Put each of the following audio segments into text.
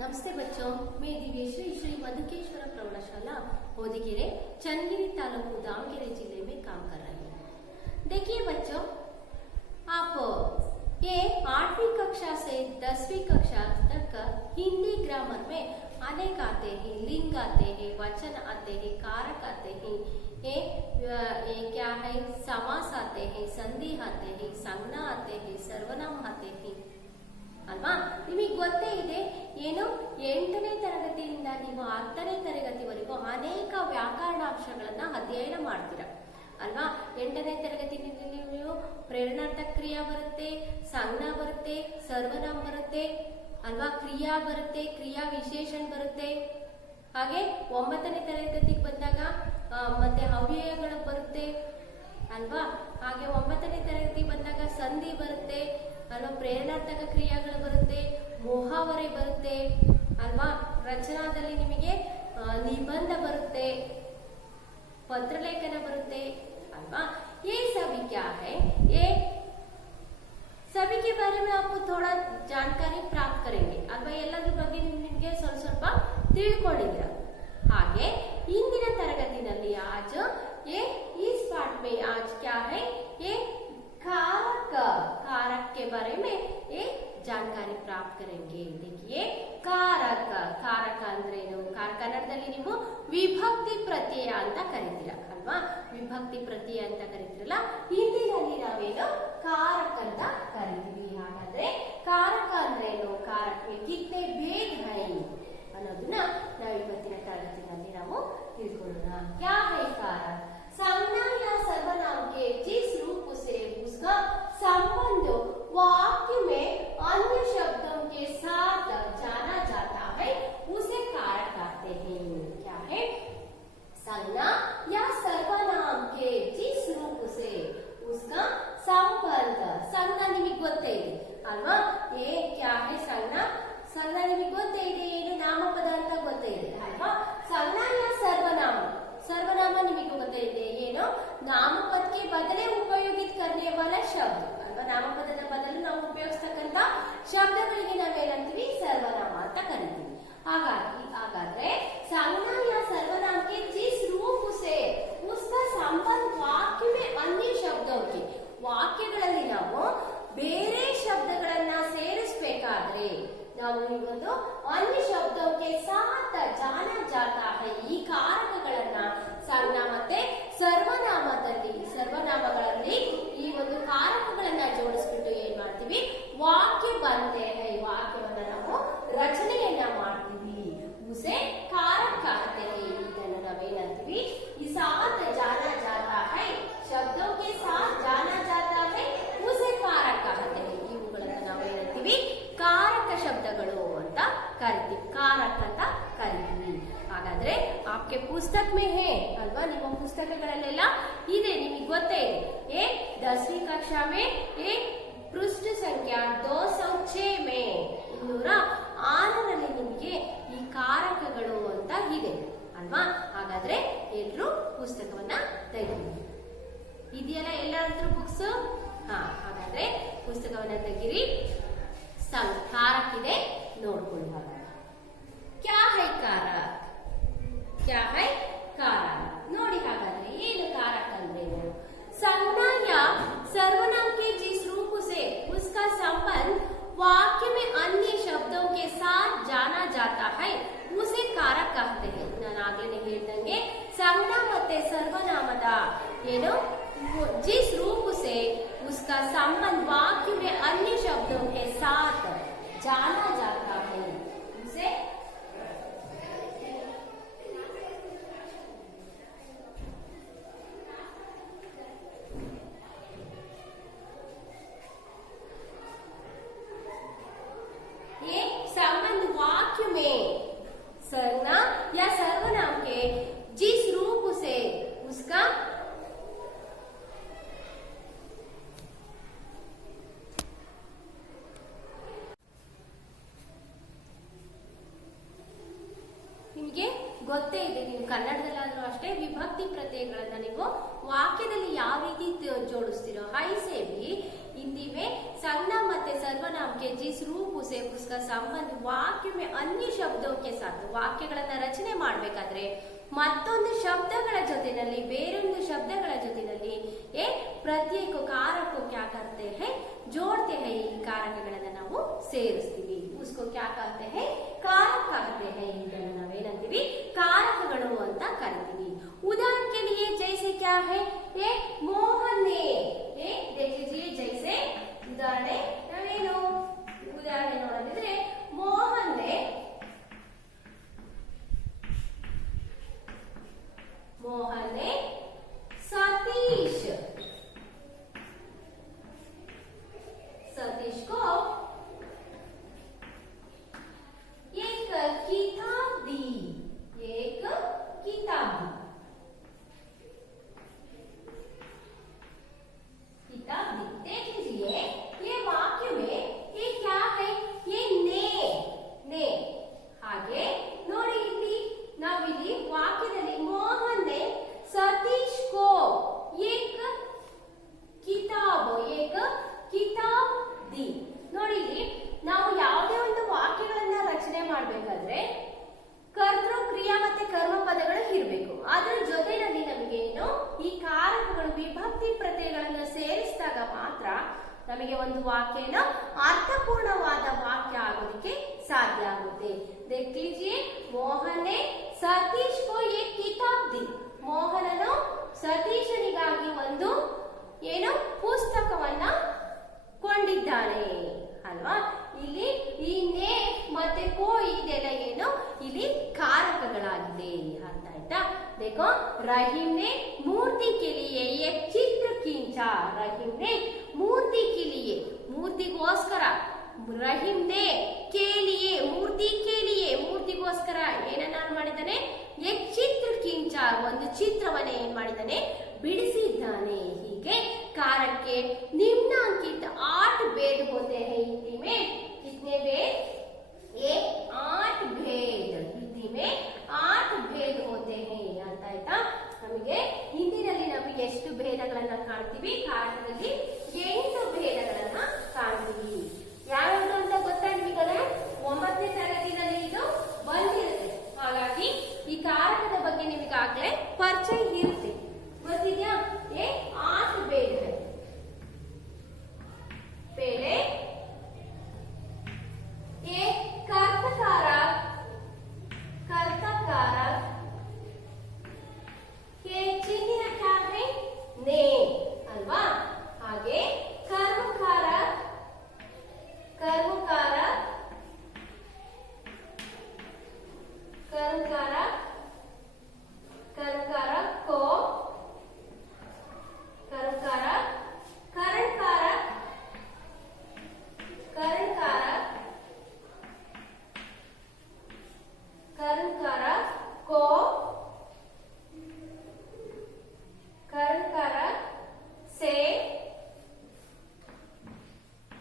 नमस्ते बच्चों, मैं दिव्यश्री श्री मधुकेश्वर प्रौढ़शाला होदिಗೆರೆ चन्नगिरी तालुकु दावणಗೆರೆ जिले में काम कर रही हूँ। देखिए बच्चों, आप ये 8वीं कक्षा से 10वीं कक्षा तक हिंदी ग्रामर में अनेक आते हैं, लिंग आते हैं, वचन आते हैं, कारक आते हैं, ये क्या है, समास आते हैं, संधि आते हैं, संज्ञा आते हैं, सर्वनाम आते हैं ಅಲ್ವಾ. ನಿಮಗೆ ಗೊತ್ತೇ ಇದೆ ಏನು 8ನೇ ತರಗತಿಯಿಂದ ನೀವು 10ನೇ ತರಗತಿವರೆಗೂ ಅನೇಕ ವ್ಯಾಕರಣಾಂಶಗಳನ್ನ ಅಧ್ಯಯನ ಮಾಡ್ತೀರಾ ಅಲ್ವಾ. 8ನೇ ತರಗತಿಯಲ್ಲಿ ನೀವು ಪ್ರೇರಣಾರ್ಥಕ ಕ್ರಿಯಾ ಬರುತ್ತೆ, ಸಂಜ್ಞಾ ಬರುತ್ತೆ, ಸರ್ವನಾಮ ಬರುತ್ತೆ ಅಲ್ವಾ, ಕ್ರಿಯಾ ಬರುತ್ತೆ, ಕ್ರಿಯಾ ವಿಶೇಷಣ ಬರುತ್ತೆ. ಹಾಗೆ 9ನೇ ತರಗತಿಗೆ ಬಂದಾಗ ಮತ್ತೆ ಅವ್ಯಯಗಳು ಬರುತ್ತೆ ಅಲ್ವಾ. ಹಾಗೆ 9ನೇ ತರಗತಿ ಬಂದಾಗ ಸಂಧಿ ಬರುತ್ತೆ ಅಲ್ವಾ, ಪ್ರೇರಣಾರ್ಥಕ ಕ್ರಿಯಾಗಳು ಬರುತ್ತೆ, ಮೊಹಾವರೆ ಬರುತ್ತೆ ಅಲ್ವಾ, ರಚನಾದಲ್ಲಿ ನಿಮಗೆ ನಿಬಂಧ ಬರುತ್ತೆ, ಪತ್ರಲೇಖನ ಬರುತ್ತೆ अल्वा. ये सभी क्या है, ये सभी के बारे में आपको थोड़ा जानकारी प्राप्त करेंगे अल्वा. ಎಲ್ಲದರ ಬಗ್ಗೆ ನಿಮಗೆ ಸ್ವಲ್ಪ ತಿಳ್ಕೊಂಡಿದ್ದೀರಾ. ಹಾಗೆ ಇಂದಿನ ತರಗತಿನಲ್ಲಿ आज ये इस पाठ में आज क्या है, ये कारक के बारे में ये जानकारी प्राप्त करेंगे. देखिए कारक ಅಂದ್ರೇನು, ಕನ್ನಡದಲ್ಲಿ ನೀವು ವಿಭಕ್ತಿ ಪ್ರತ್ಯಯ ಅಂತ ಕರೀತೀರಾ ಅಲ್ವಾ. ವಿಭಕ್ತಿ ಪ್ರತ್ಯಯ ಅಂತ ಕರೀತಿರಲ್ಲ, ಹಿಂದಿನಲ್ಲಿ ನಾವೇನು कारक ಅಂತ ಕರೀತೀವಿ. ಹಾಗಾದ್ರೆ कारक ಅಂದ್ರೇನು, कारक में कितने भेद हैं ಅನ್ನೋದನ್ನ ನಾವು ಇವತ್ತಿನ ತರಗತಿಯಲ್ಲಿ ನಾವು ತಿಳ್ಕೊಳ್ಳೋಣ. क्या है कारक? संज्ञा या सर्वनाम के जिस रूप से उसका संबंध वाक्य में अन्य शब्दों के साथ जाना जाता है उसे कारक कहते हैं. क्या है? संज्ञा या सर्वनाम के जिस रूप से उसका संबंध. संज्ञा ನಿಮಗೆ ಗೊತ್ತೇ ಇದೆ ಅಲ್ವಾ. ये क्या है संज्ञा? संज्ञा ನಿಮಗೆ ಗೊತ್ತೇ ಇದೆ, ಏನು ನಾಮಪದ ಅಂತ ಗೊತ್ತೇ ಇದೆ ಅಲ್ವಾ. संज्ञा या सर्वनाम, सर्वनाम ನಿಮಗೆ ಗೊತ್ತೇ ಇದೆ, ಏನು ನಾಮಪದ के बदले उपयोगित करने वाला शब्द ಅಲ್ವಾ. ನಾಮಪದದ ಬದಲು ನಾವು ಉಪಯೋಗಿಸ್ತಕ್ಕಂತ ಶಬ್ದಗಳಿಗೆ ನಾವೇನಂತೀವಿ, ಸರ್ವನಾಮ ಅಂತ ಕರಿತೀವಿ. ಹಾಗಾದ್ರೆ संज्ञा या सर्वनाम के जिस रूप से उसका संबंध वाक्य में अन्य शब्दों के, ವಾಕ್ಯಗಳಲ್ಲಿ ನಾವು ಬೇರೆ ಶಬ್ದಗಳನ್ನ ಸೇರಿಸಬೇಕಾದ್ರೆ ನಾವು ಒಂದು अन्य शब्दों के साथ जाना जाता है, ಈ ಕಾರಕಗಳನ್ನ ಸಂಜ್ಞಾ ಮತ್ತೆ ಸರ್ವನಾಮಗಳಲ್ಲಿ ಈ ಒಂದು ಕಾರಕಗಳನ್ನ ಜೋಡಿಸ್ಬಿಟ್ಟು ಏನ್ ಮಾಡ್ತೀವಿ, ವಾಕ್ಯ ಬಂದೆ है, ವಾಕ್ಯವನ್ನ ನಾವು ರಚನೆಯನ್ನ ಮಾಡ್ತೀವಿ. उसे कारक कहते हैं. ಇದನ್ನು ನಾವೇನಂತೀವಿ, ಈ साथ जाना जाता है, शब्दों के साथ जाना जाता है, उसे कारक कहते हैं. ಇವುಗಳನ್ನ ನಾವೇನಂತೀವಿ, ಕಾರಕ ಶಬ್ದಗಳು ಅಂತ ಕರಿತೀವಿ, ಕಾರಕ ಅಂತ ಕರಿತೀವಿ. ಹಾಗಾದ್ರೆ आपके पुस्तक में है ಅಲ್ವಾ, ನಿಮ್ಮ ಪುಸ್ತಕಗಳಲ್ಲೆಲ್ಲ ಇದೆ, ನಿಮಗೆ ಗೊತ್ತೇ ಇದೆ. ये 10वीं कक्षा में ये पृष्ठ संख्या 206 में 206ರಲ್ಲಿ ನಿಮಗೆ ಈ ಕಾರಕಗಳು ಅಂತ ಇದೆ ಅಲ್ವಾ. ಹಾಗಾದ್ರೆ ಎಲ್ಲರೂ ಪುಸ್ತಕವನ್ನ ತೆಗೆಯಿರಿ. ಇದೆಯಲ್ಲ ಎಲ್ಲಾದ್ರೂ ಬುಕ್ಸ್? ಹಾಗಾದ್ರೆ ಪುಸ್ತಕವನ್ನ ತೆಗಿರಿ. कारक ಇದೆ ನೋಡ್ಕೊಳ್ಳಿ. ಹಾಗಾದ್ರೆ क्या है कारक? क्या है कारक? ನೋಡಿ ಹಾಗಾದ್ರೆ ಏನು कारक ಅಂದ್ರೇನು? संज्ञा या सर्वनाम के जिस रूप से उसका संबंध वाक्य में अन्य शब्दों के साथ जाना जाता है उसे कारक कहते हैं. ನಾನು ಆಗ್ಲೇ ಹೇಳ್ದಂಗೆ ಸಂಜ್ಞಾ ಮತ್ತೆ ಸರ್ವನಾಮದ ಏನು जिस रूप से उसका संबंध वाक्य में अन्य शब्दों के साथ जाना जाता है उसे ये संबंध वाक्य में संज्ञा या सर्वनाम के जिस रूप से उसका ನಿಮಗೆ ಗೊತ್ತೇ ಇದೆ, ನೀವು ಕನ್ನಡದಲ್ಲಾದ್ರೂ ಅಷ್ಟೇ ವಿಭಕ್ತಿ ಪ್ರತ್ಯಯಗಳನ್ನ ನೀವು ವಾಕ್ಯದಲ್ಲಿ ಯಾವ ರೀತಿ ಜೋಡಿಸ್ತೀರೋ, ಐಸೆ भी हिंदी में संज्ञा मत्ते सर्वनाम के जिस रूप से उसका संबंध वाक्य में अन्य शब्दों के साथ ವಾಕ್ಯಗಳನ್ನ ರಚನೆ ಮಾಡಬೇಕಾದ್ರೆ ಮತ್ತೊಂದು ಶಬ್ದಗಳ ಜೊತೆನಲ್ಲಿ ಬೇರೊಂದು ಶಬ್ದಗಳ ಜೊತೆನಲ್ಲಿ ए प्रत्यय को कारक को क्या करते हैं जोड़ते हैं ಈ ಕಾರಕಗಳನ್ನ ನಾವು ಸೇರಿಸ್ತೀವಿ उसको क्या कहते हैं कारक कहते हैं ಇದನ್ನ ನಾವೇನಂತೀವಿ ಕಾರಕಗಳು ಅಂತ ಕರಿತೀವಿ उदाहरण के लिए जैसे क्या है ए मोहन ने ए देख लीजिए जैसे उदाहरण नावेनु उदाहरण ನೋಡೋದಿದ್ರೆ मोहन ने सतीश को एक किताब दी देख लीजिए ये वाक्य में ये क्या है ये ने ಹಾಗೆ ನೋಡಿ ಇಲ್ಲಿ ನಾವಿಲ್ಲಿ ವಾಕ್ಯದಲ್ಲಿ ಮೋಹನ್ ने सतीश को एक किताब दी ನೋಡಿ ಇಲ್ಲಿ ನಾವು ಯಾವುದೇ ಒಂದು ವಾಕ್ಯಗಳನ್ನ ರಚನೆ ಮಾಡಬೇಕಾದ್ರೆ ಕರ್ತೃ ಕ್ರಿಯಾ ಮತ್ತೆ ಕರ್ಮ ಪದಗಳು ಇರಬೇಕು ಅದರ ಜೊತೆಯಲ್ಲಿ ನಮಗೆ ಏನು ಈ ಕಾರಕಗಳು ವಿಭಕ್ತಿ ಪ್ರತ್ಯಯಗಳನ್ನು ಸೇರಿಸಿದಾಗ ಮಾತ್ರ ನಮಗೆ ಒಂದು ವಾಕ್ಯನ ಅರ್ಥಪೂರ್ಣವಾದ ವಾಕ್ಯ ಆಗೋದಕ್ಕೆ ಸಾಧ್ಯ ಆಗುತ್ತೆ देख लीजिए मोहन ने सतीश को एक किताब दी ಮೋಹನನು ಸತೀಶನಿಗಾಗಿ ಒಂದು ಏನು ಪುಸ್ತಕವನ್ನ ಕೊಂಡಿದ್ದಾನೆ ಅಲ್ವಾ ಇಲ್ಲಿ ಈ ನೇ ಮತ್ತೆ ಕೋ ಇದೆಲ್ಲ ಏನು ಇಲ್ಲಿ ಕಾರಕಗಳಾಗಿದೆ ಅರ್ಥ ಆಯ್ತಾ देखो रहीम ने मूर्ति के लिए एक चित्र खींचा रहीम ने मूर्ति के लिए मूर्तिಗೋಸ್ಕರ रहीम ने के लिए ಮೂರ್ತಿಗೋಸ್ಕರ ಏನನ್ನ ಮಾಡಿದಾನೆ एक चित्र खींचा ಒಂದು ಚಿತ್ರವನ್ನ ಏನು ಮಾಡಿದಾನೆ बिड़सिದ್ದಾನೆ ಹೀಗೆ कारक के निम्नांकित 8 भेद होते हैं हिंदी में कितने भेद ये 8 भेद हिंदी में 8 भेद होते हैं ಅಂತ ಆಯ್ತಾ ನಮಗೆ ಹಿಂದಿನಲ್ಲಿ ನಾವು ಎಷ್ಟು ಭೇದಗಳನ್ನ ಕಾಣ್ತೀವಿ ಕಾರಕದಲ್ಲಿ 8 ಭೇದಗಳನ್ನ ಕಾಣ್ತೀವಿ ಯಾವುದು ಅಂತ ಗೊತ್ತಾ ನಿಮಗೆ 9ನೇ ತರಗತಿಯಲ್ಲಿ ಇದು ಬಂದಿರುತ್ತೆ ಹಾಗಾಗಿ ಈ ಕಾರಕದ ಬಗ್ಗೆ ನಿಮಗೆ ಆಗಲೇ ಪರಿಚಯ ಇರುತ್ತೆ ಗೊತ್ತಿದೆಯಾ ये 8 भेद है पहले ये कर्तकारक के चिन्ह क्या है ने अल्वा हागे कर्मकारक को कर्णकारक से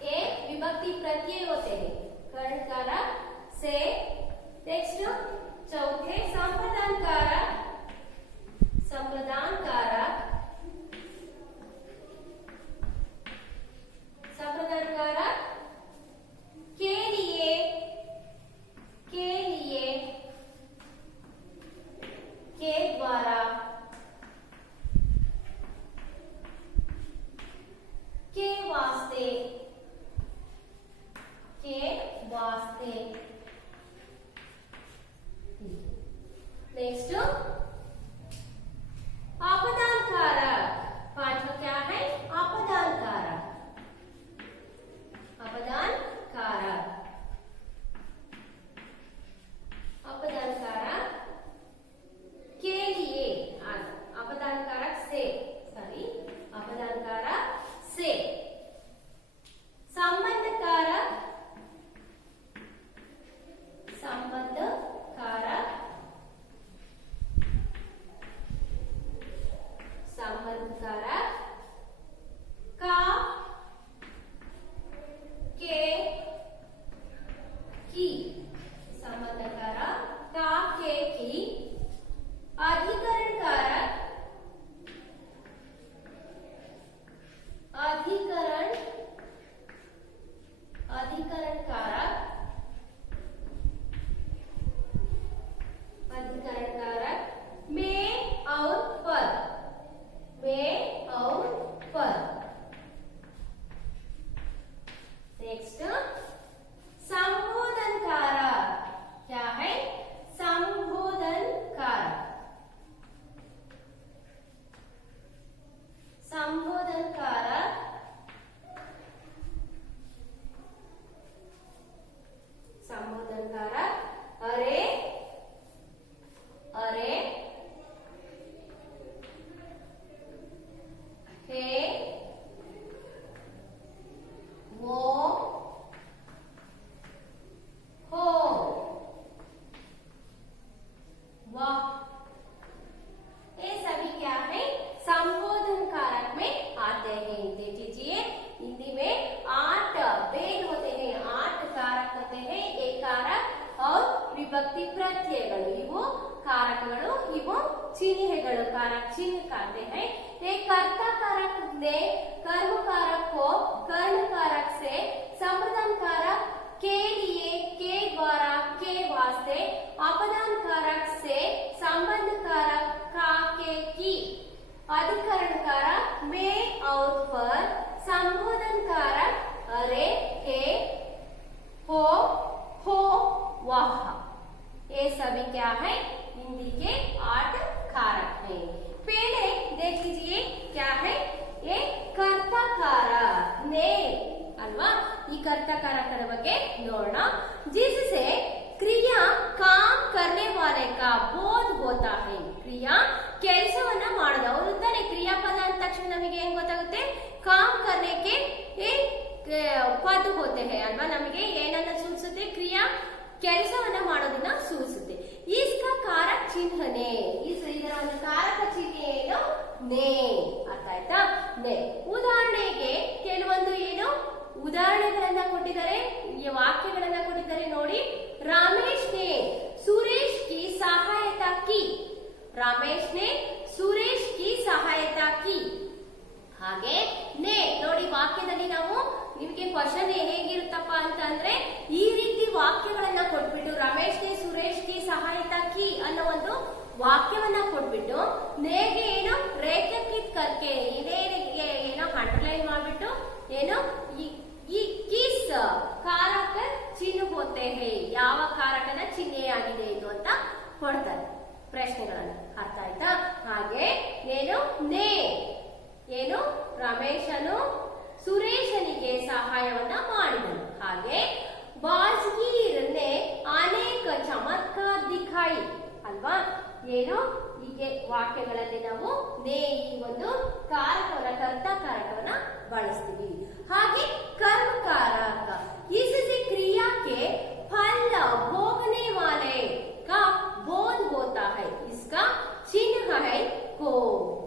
एक विभक्ति प्रत्यय होते हैं कर्णकारक से नेक्स्ट चौथे संप्रदानकारक के लिए के द्वारा के वास्ते नेक्स्ट अपदान कारक पांचवा क्या है अपदान कारक के लिए अपदान कारक से संबंध कारक ವಿಭಕ್ತಿ ಪ್ರತ್ಯಯಗಳು, ಇವು कारकಗಳು, ಇವು ಚಿಹ್ನೆಗಳು, कारक चिन्ह कहते हैं। ये कर्ता कारक ने कर्म कारक को कर्ण कारक से, संप्रदान कारक के लिए, के द्वारा, के वास्ते, अपदान कारक से, संबंध कारक का, के, की, अधिकरण कारक में और पर, संबोधन कारक अरे, हे, हो, वह, ये सभी क्या है? हिंदी के 8 कारक हैं। पहले देख लीजिए क्या है? ये कर्ता कारक ने अल्वा, ಈ कर्ता कारकರ ಬಗ್ಗೆ ನೋಡೋಣ। जिससे क्रिया काम करने वाले का बोध होता है। क्रिया ಕೆಲಸವನ್ನ ಮಾಡೋದು ತಾನೆ, ಕ್ರಿಯಾಪದ ಅಂದ ತಕ್ಷಣ ನಮಗೆ ಏನು ಗೊತ್ತಾಗುತ್ತೆ? काम करने के पद होते हैं ಅಲ್ವಾ, ನಮಗೆ ಏನನ್ನ ಸೂಚಿಸುತ್ತೆ? ಕ್ರಿಯಾ ಕೆಲಸವನ್ನ ಮಾಡೋದನ್ನ ಸೂಚಿಸುತ್ತೆ। इसका कारक चिन्ह ने, ಇದರ ಒಂದು ಕಾರಕ ಚಿಹ್ನೆ ಏನು? ನೇ, ಅರ್ಥ ಆಯ್ತಾ? ನೇ। ಉದಾಹರಣೆಗೆ ಕೆಲವೊಂದು ಏನು ಉದಾಹರಣೆಗಳನ್ನ ಕೊಟ್ಟಿದ್ದಾರೆ, ಈ ವಾಕ್ಯಗಳನ್ನ ಕೊಟ್ಟಿದ್ದಾರೆ ನೋಡಿ। रमेश ने सुरेश की सहायता की, रमेश ने सुरेश की सहायता की। ಹಾಗೆ ನೇ ನೋಡಿ, ವಾಕ್ಯದಲ್ಲಿ ನಾವು ನಿಮಗೆ ಕ್ವಶನ್ ಹೇಗಿರುತ್ತಪ್ಪ ಅಂತ ಅಂದ್ರೆ, ಈ ರೀತಿ ವಾಕ್ಯಗಳನ್ನ ಕೊಟ್ಬಿಟ್ಟು ರಮೇಶ್ ನೇ ಸುರೇಶ್ ಕಿ ಸಹಾಯತಾ ಕಿ ಅನ್ನೋ ಒಂದು ವಾಕ್ಯವನ್ನ ಕೊಟ್ಬಿಟ್ಟು ನೇಗೆ ಏನು ರೇಖಾಂಕಿತ್ ಕರ್ಕೆ ಇದೇನಿಗೆ ಏನೋ ಅಂಡರ್ಲೈನ್ ಮಾಡ್ಬಿಟ್ಟು ಏನು ಈ ಕಿಸ್ ಕಾರಕ ಚಿಹ್ನೆ ಹೋತೆ ಹೇ, ಯಾವ ಕಾರಕನ ಚಿಹ್ನೆಯಾಗಿದೆ ಇದು ಅಂತ ಕೊಡ್ತಾರೆ ಪ್ರಶ್ನೆಗಳನ್ನ, ಅರ್ಥ ಆಯ್ತಾ? ಹಾಗೆ ಏನು ನೇ ಏನು ರಮೇಶನು ಸುರೇಶನಿಗೆ ಸಹಾಯವನ್ನ ಮಾಡಿದನು। ಹಾಗೆ ಬಾಜ್ಗೀರ್ ನೆ ಅನೇಕ ಚಮತ್ಕಾರ ದಿಖಾಯಿ ಅಲ್ವಾ, ಏನು ಹೀಗೆ ವಾಕ್ಯಗಳಲ್ಲಿ ನಾವು ನೇ ಈ ಒಂದು ಕಾರಕವನ್ನ ಕರ್ತಾ ಕಾರಕವನ್ನ ಬಳಸ್ತೀವಿ। ಹಾಗೆ कर्म कारक, इससे क्रिया के फल भोगने वाले का बोध होता है। इसका चिन्ह है को,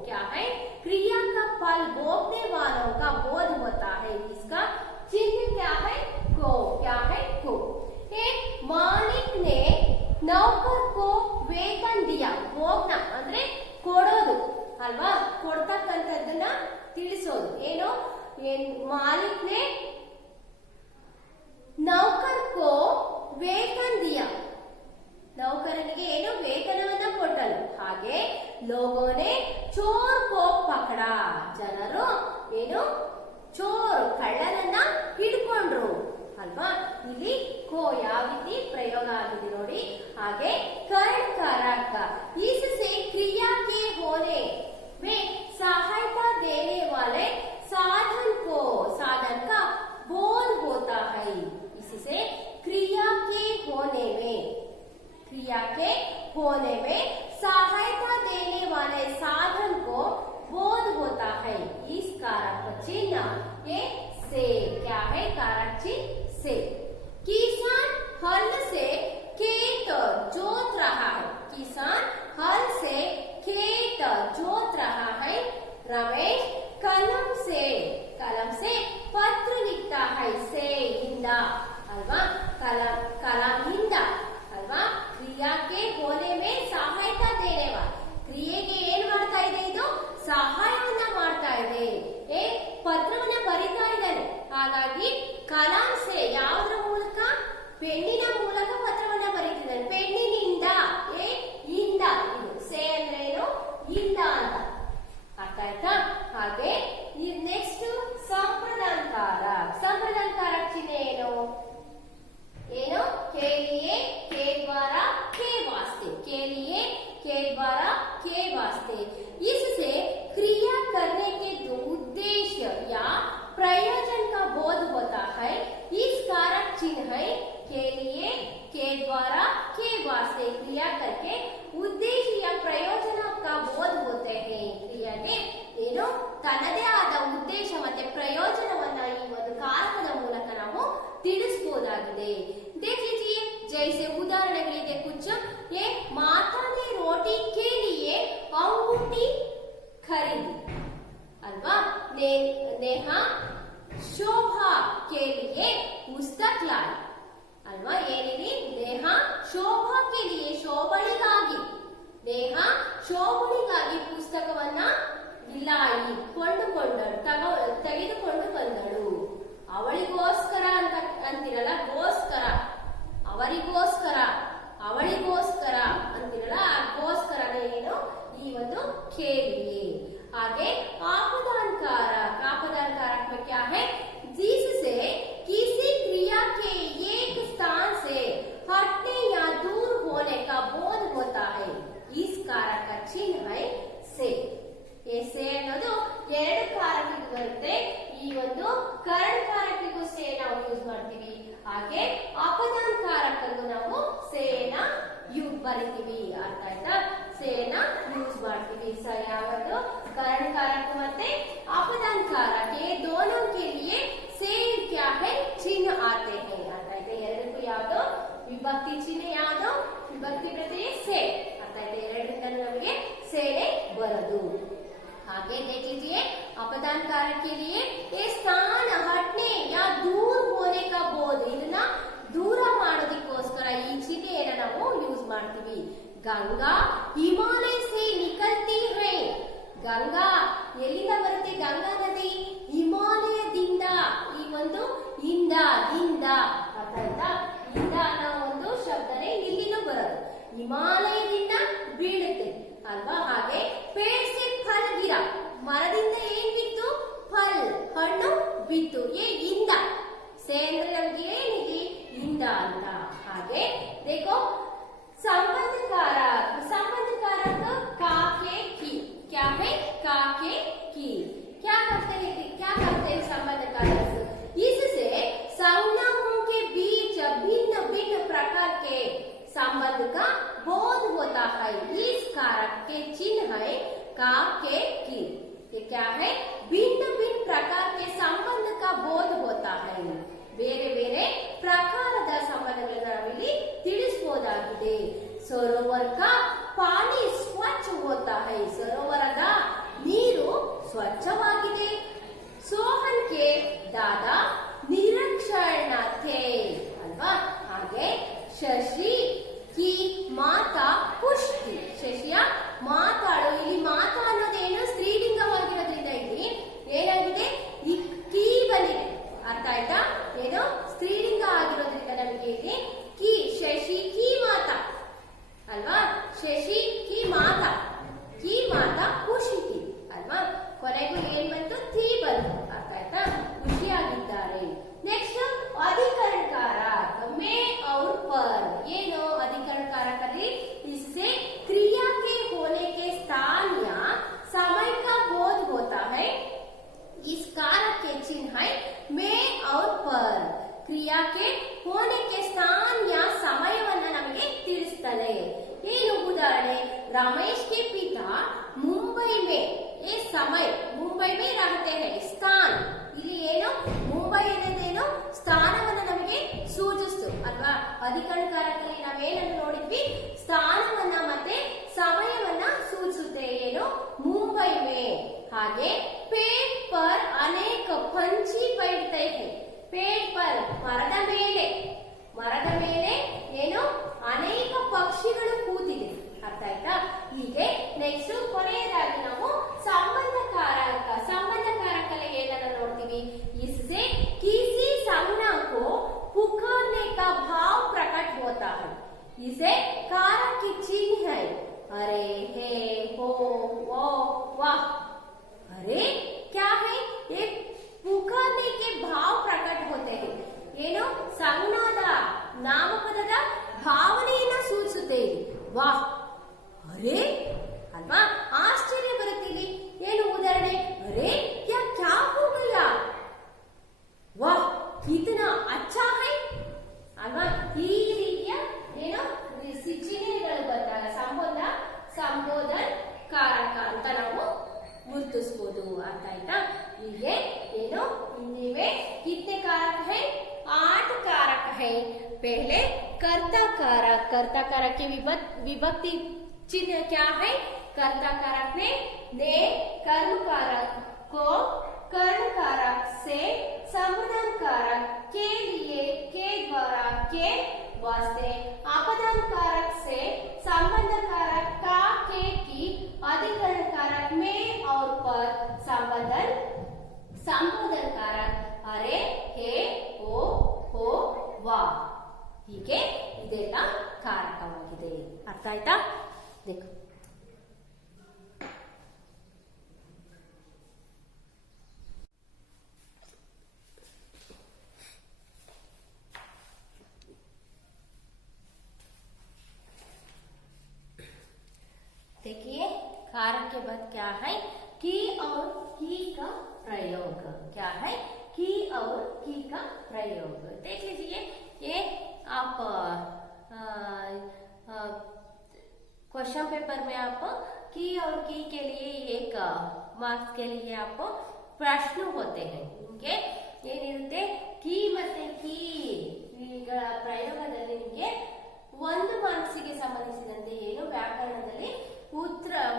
क्या है? क्रिया का फल भोगने वालों का बोध होता है। इसका चिन्ह क्या है? को, क्या है? को। एक मालिक ने नौकर को वेतन दिया, भोगना ಅಂದ್ರೆ ಕೊಡೋದು ಅಲ್ವಾ, ಕೊಡ್ತಕ್ಕಂಥದ್ದನ್ನ ತಿಳಿಸೋದು ಏನು? मालिक ने नौकर को वेतन दिया, ನೌಕರನಿಗೆ ಏನು ವೇತನವನ್ನ ಕೊಟ್ಟನು। ಹಾಗೆ लोगों ने चोर को पकड़ा, ಜನರು ಏನು ಚೋರ್ ಕಳ್ಳನನ್ನ ಹಿಡ್ಕೊಂಡ್ರು ಅಲ್ವಾ। ಇಲ್ಲಿ ಕೋ ಯಾವ ರೀತಿ ಪ್ರಯೋಗ ಆಗಿದೆ ನೋಡಿ। ಹಾಗೆ कर्ण कारक, इससे क्रिया के होने में सहायता देने वाले साधन को, साधन का बोध होता है। इससे क्रिया के होने में, क्रिया के होने में सहायता देने वाले साधन को बोध होता है। इस कारक चिन्ह ये से, क्या है? कारक चिन्ह से। किसान हल से खेत जोत रहा है, किसान हल से खेत जोत रहा है। रमेश कलम से पत्र लिखता है, से हिंदा अल्वा, कलम हिंदा अल्वा। क्रिया के होने में सहायता देने वाला, ಕ್ರಿಯೆಗೆ ಏನ್ ಮಾಡ್ತಾ ಇದೆ? ಇದು ಸಹಾಯವನ್ನ ಮಾಡ್ತಾ ಇದೆ, ಪತ್ರವನ್ನ ಬರಿತಾ ಇದ್ದಾನೆ। ಹಾಗಾಗಿ ಕಲಾಂ ಸೆ ಯಾವುದರ ಮೂಲಕ? ಪೆನ್ನಿನ ಮೂಲಕ ಪತ್ರವನ್ನ ಬರೀತಿದ್ದಾನೆ, ಪೆನ್ನಿನಿಂದ, ಇಂದ, ಇದು ಸೆ ಅಂದ್ರೆ ಏನು? ಇಂದ ಅಂತ, ಅರ್ಥ ಆಯ್ತಾ? ಹಾಗೆ ನೆಕ್ಸ್ಟ್ ಸಂಪ್ರದಾನ कारक, संप्रदान कारक चिन्ह ಏನು? ಏನು? के लिए, के द्वारा, के वास्ते, के लिए, के द्वारा, के वास्ते। इससे क्रिया करने के उद्देश्य या प्रयोजन का बोध होता है। इस कारक चिन्ह है के लिए, के द्वारा, के वास्ते, क्रिया करके उद्देश्य या प्रयोजन का बोध होते हैं। क्रियाಗೆ ಏನು ತನ್ನದೇ ಆದ ಉದ್ದೇಶ ಮತ್ತೆ ಪ್ರಯೋಜನವನ್ನ ಈ ಒಂದು ಕಾರಕದ ಮೂಲಕ ನಾವು ತಿಳಿಸಬಹುದಾಗಿದೆ। देख लीजिए, जैसे उदाहरणಗಳಿದೆ कुछ। ये माता ने रोटी के लिए अंगूठी खरीदी अल्वा। नेहा शोभा के लिए पुस्तक लाई अल्वा। ಏನಿದೆ? ನೇಹಾ ಶೋಭಾ के लिए ಶೋಭಳಿಗಾಗಿ ನೇಹ ಶೋಭಳಿಗಾಗಿ ಪುಸ್ತಕವನ್ನ ಇಲಾಯಿ ತೆಗೆದುಕೊಂಡು ಬಂದಳು. ಅವಳಿಗೋಸ್ಕರ ಅಂತ ಅಂತಿರಲ್ಲ, ಗೋಸ್ಕರ, ಅವರಿಗೋಸ್ಕರ, ಅವಳಿಗೋಸ್ಕರ ಅಂತಿರಲ್ಲ, ಆ ಗೋಸ್ಕರನೇ ಏನು ಈ ಒಂದು ಕೇಳಿಯೇ. आगे आपादान कारक, आपादान कारक में क्या है? जिससे किसी क्रिया के एक स्थान से हटने या दूर होने का बोध होता है, इस कारक का चिन्ह है से. से ಅನ್ನೋದು ಎರಡು ಕಾರಕಕ್ಕೆ ಬರುತ್ತೆ. ಈ ಒಂದು ಕರ್ಣ ಕಾರಕಕ್ಕೂ ಸೇ ನಾವು ಯೂಸ್ ಮಾಡ್ತೀವಿ. ಹಾಗೆ ಅಪದಾನ ಕಾರಕಕ್ಕೂ ನಾವು ಸೇನ ಬರಿತೀವಿ. ಅರ್ಥ ಆಯ್ತಾ? ಸೇನ ಯೂಸ್ ಮಾಡ್ತೀವಿ. ಯಾವುದು कर्ण कारक ಮತ್ತೆ अपदान कारक, ये दोनों के लिए से क्या है चिन्ह आते हैं. अर्थ आಯ್ತಾ? ಎರಡಕ್ಕೂ ಯಾವುದು ವಿಭಕ್ತಿ ಚಿಹ್ನೆ, ಯಾವುದು ವಿಭಕ್ತಿ ಪ್ರತ್ಯಯ से. अर्थ ಆಯ್ತಾ? ಎರಡರಿಂದ ನಮಗೆ ಸೇನೆ ಬರೋದು. आगे देख लीजिए, अपदान कारक के लिए ये स्थान हटने या दूर होने का बोध, ಇದನ್ನ ದೂರ ಮಾಡೋದಕ್ಕೋಸ್ಕರ ಈ ಚಿಹ್ನೆಯನ್ನು ನಾವು ಯೂಸ್ ಮಾಡ್ತೀವಿ. ಗಂಗಾ ಹಿಮಾಲಯ से निकलती है. ಗಂಗಾ ಎಲ್ಲಿಂದ ಬರುತ್ತೆ? ಗಂಗಾ ನದಿ ಹಿಮಾಲಯದಿಂದ, ಈ ಒಂದು ಇಂದ ಅರ್ಥ ಆಯ್ತಾ? ಇಂದ ಅನ್ನೋ ಒಂದು ಶಬ್ದನೇ ಇಲ್ಲಿನೂ ಬರೋದು. ಹಿಮಾಲಯದಿಂದ ಬೀಳುತ್ತೆ ಅಲ್ವಾ? ಹಾಗೆ ಪೇಡ್ ಸೆ ಫಲ್ ಗಿರ, ಮರದಿಂದ ಏನ್ ಬಿತ್ತು? ಫಲ್, ಹಣ್ಣು ಬಿತ್ತು. ಇಂದ ಸೇ ಅಂದ್ರೆ ನಮ್ಗೆ ಏನಿದೆ? ಇಂದ ಅಂತ. ಹಾಗೆ देखो संबंध कारक, संबंध कारक का के की क्या है? का के की क्या करते हैं संबंध कारक? इससे संज्ञाओं के बीच भिन्न भिन्न प्रकार के संबंध का बोध होता है. इस कारक के चिन्ह है का के की. ये क्या है? भिन्न भिन्न प्रकार के संबंध का बोध होता है. ಬೇರೆ ಬೇರೆ ಪ್ರಕಾರದ ಸಂಬಂಧಗಳನ್ನು ನಾವಿಲ್ಲಿ ತಿಳಿಸಬಹುದಾಗಿದೆ. ಸರೋವರ का पानी स्वच्छ होता है, ಸರೋವರದ ನೀರು ಸ್ವಚ್ಛವಾಗಿದೆ. सोहन के दादा निरक्षर थे ಅಲ್ವಾ? ಹಾಗೆ ಶಶಿ की माता खुश थी. ಶಶಿಯ ಮಾತಾಳು, ಇಲ್ಲಿ ಮಾತಾ ಅನ್ನೋದೇನು ಸ್ತ್ರೀಲಿಂಗವಾಗಿರೋದ್ರಿಂದ ಇಲ್ಲಿ ಏನಾಗಿದೆ? ಕೀ ಬಂದಿದೆ. ಅರ್ಥ ಆಯ್ತಾ? ಏನು ಸ್ತ್ರೀಲಿಂಗ ಆಗಿರೋದ್ರಿಂದ ನಮಗೆ ಇಲ್ಲಿ ಕಿ, ಶಶಿ ಕಿ ಮಾತಾ ಅಲ್ವಾ? ಶಶಿ ಕಿ ಮಾತಾ ಖುಷಿ ಥಿ ಅಲ್ವಾ? ಕೊನೆಗೂ ಏನ್ ಬಂತು? ಥಿ ಬಂತು. ಅರ್ಥ ಆಯ್ತಾ? ಖುಷಿಯಾಗಿದ್ದಾರೆ. ನೆಕ್ಸ್ಟ್ अधिकरण कारक में और पर. ಏನು अधिकरण कारक ಅಲ್ಲಿ? इससे क्रिया के होने के स्थान या समय का बोध होता है. इस कारक के चिन्ह है में और पर. क्रिया के होने के स्थान या ಸಮಯವನ್ನ ನಮಗೆ ತಿಳಿಸುತ್ತದೆ. ಏನು ಉದಾಹರಣೆ? रमेश के पिता मुंबई में, ये समय मुंबई में रहते हैं. स्थान ಇಲ್ಲಿ ಏನು? ಮುಂಬೈ ಅನ್ನೋದೇನು ಸ್ಥಾನವನ್ನ ನಮಗೆ ಸೂಚಿಸ್ತು ಅಲ್ವಾ? अधिकरण कारकದಲ್ಲಿ ನಾವೇನನ್ನು ನೋಡಿದ್ವಿ? ಸ್ಥಾನವನ್ನ ಮತ್ತೆ ಸಮಯವನ್ನ ಸೂಚಿಸುತ್ತೆ. ಏನು? ಮುಂಬೈ में. ಹಾಗೆ पेड़ पर अनेक पंछी बैठते हैं. पेड़ पर ಮರದ ಮೇಲೆ ಏನು? ಅನೇಕ ಪಕ್ಷಿಗಳು ಕೂತಿದೆ. ಅರ್ಥ ಆಯ್ತಾ? ಹೀಗೆ ನೆಕ್ಸ್ಟ್ ಕೊನೆಯದಾಗಿ ನಾವು ಸಂಬಂಧ ಕಾರಕಲ್ಲಿ ಏನನ್ನ ನೋಡ್ತೀವಿ? इससे किसी संज्ञा को पुकारने का भाव प्रकट होता है. इसे कारक की चिन्ह है. अरे, हे, हो, वो, वाह. अरे क्या है? ये पुकारने के भाव प्रकट होते हैं. ಏನು? ಸಂಜ್ಞಾದ ನಾಮಪದದ ಭಾವನೆಯನ್ನ ಸೂಚಿಸುತ್ತೆ. ವಾಹ್, ಅರೆ ಅಲ್ವಾ? ಆಶ್ಚರ್ಯ ಬರುತ್ತೆ ಇಲ್ಲಿ. ಏನು ಉದಾಹರಣೆ? ಅರೆ ಯಾ ಕ್ಯಾ ಹೋ ಗಯಾ, ವಾಹ್ ಕಿತನಾ ಅಚ್ಚಾ ಹೈ ಅಲ್ವಾ? ಈ ರೀತಿಯ ಏನು ಚಿಹ್ನೆಗಳು ಬಂದಾಗ ಸಂಬೋಧನ ಕಾರಕ ಅಂತ ನಾವು ಗುರುತಿಸಬಹುದು. ಅರ್ಥ ಆಯ್ತಾ? ಹೀಗೆ ಏನು हिंदी में कितने कारक है? 8 कारक है. पहले कर्ता कारक की विभक्ति चिन्ह क्या है? कर्ता कारक ने कर्म कारक को कर्ण कारक से संबोधन कारक के लिए, के द्वारा, के वास्ते, अपदान ಸಂಬೋಧನ कारक ಅರೆ, ಹೇ, ಓ, ಹೋ, ವಾ. ಹೀಗೆ ಇದೆಲ್ಲ ಕಾರಕವಾಗಿದೆ. ಅರ್ಥ ಆಯ್ತಾ? देखो देखिए कारक के बाद क्या है, की और की का प्रयोग. क्या है? की और की का प्रयोग. देख लीजिए, ये आप क्वेश्चन पेपर में आप की और की के लिए एक मार्क्स के लिए आप प्रश्न होते हैं. ನಿಮಗೆ ಏನಿರುತ್ತೆ, ಕೀ ಮತ್ತೆ ಕೀ ಪ್ರಯೋಗದಲ್ಲಿ ನಿಮಗೆ 1 ಮಾರ್ಕ್ಸಿಗೆ ಸಂಬಂಧಿಸಿದಂತೆ ಏನು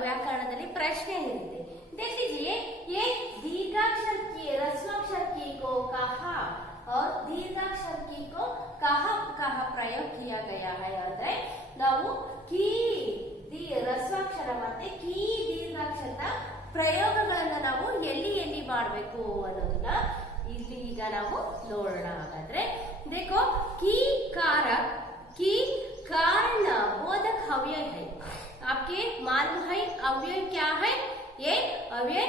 व्याकरणದಲ್ಲಿ ಪ್ರಶ್ನೆ ಇರುತ್ತೆ. देख लीजिए, ये दीर्घाक्षर की ह्रस्वाक्षर की को कहा और दीर्घाक्षर की को कहा प्रयोग किया गया है. ಅಂದ್ರೆ ನಾವು ಕೀ ह्रस्वाक्षर ಮತ್ತೆ ಕೀ ದೀರ್ಘಾಕ್ಷರದ ಪ್ರಯೋಗಗಳನ್ನ ನಾವು ಎಲ್ಲಿ ಮಾಡಬೇಕು ಅನ್ನೋದನ್ನ ಇಲ್ಲಿ ಈಗ ನಾವು ನೋಡೋಣ. ಹಾಗಾದ್ರೆ देखो, की कारक की कारण बोधक अव्यय है. आपके मालूम है अव्यय क्या है? ये अव्यय